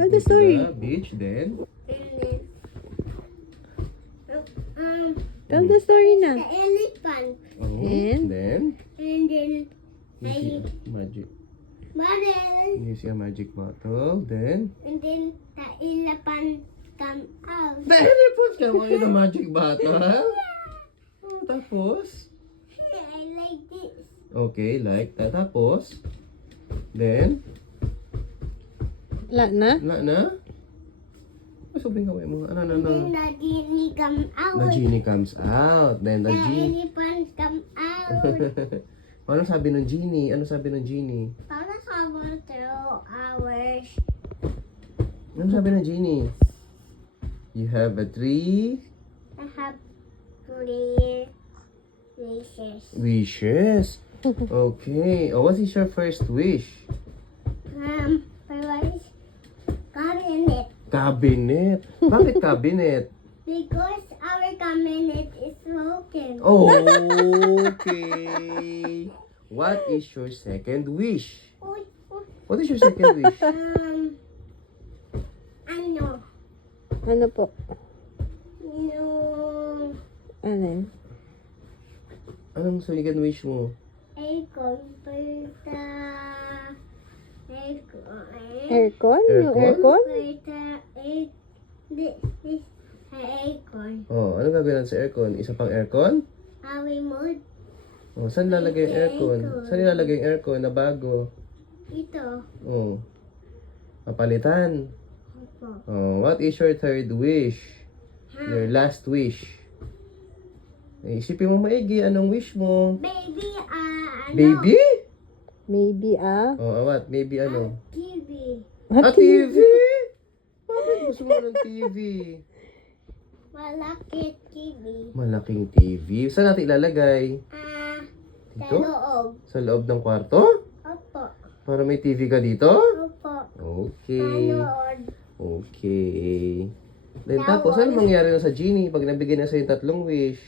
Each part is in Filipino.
Tell the story. The beach, then? Tell the story The na. elephant. Oh, And? then? And then You see a magic. bottle. You see a magic bottle, then? And then the elephant come out. The elephant ka mo in a magic bottle? Oh, tapos? I like this. Okay, like that. Tapos? Then? La na? Na? Masubing kaway mo. Ano? Then the genie come out. The genie comes out. Then the The genie... elephant come out. Ano sabi ng genie? Ano sabi ng genie? Para sa 2 hours. Ano sabi ng genie? You have a 3 I have 3 wishes. wishes. Okay. Oh, what is your first wish? First, cabinet. Cabinet. Bakit cabinet? Because our cabinet is broken. Oh, okay. What is your second wish? Uy, uy. What is your second wish? Ano? Ano po? Yung Ano yun? Anong second wish mo? computer. Aircon? Yung Aircon? aircon? This aircon. Oh, ano gagawin natin sa aircon? Isa pang aircon? Remote. Oh, saan lalagay yung aircon? Saan nilalagay yung aircon na bago? Ito. Oh. Papalitan. Opo. Oh, what is your third wish? Your last wish. Isipin mo maigi, anong wish mo? Baby, ano? Baby? Maybe Oh, what? Maybe ano? TV. TV? Bakit gusto mo ng TV? Malaki TV. Malaking TV. Saan natin ilalagay? Sa Dito? loob. Sa loob ng kwarto? Opo. Para may TV ka dito? Opo. Okay. Panood. Okay. Then tapos, ano mangyari na sa genie pag nabigyan na sa'yo yung 3 wish?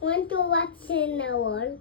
Want to watch in the wall?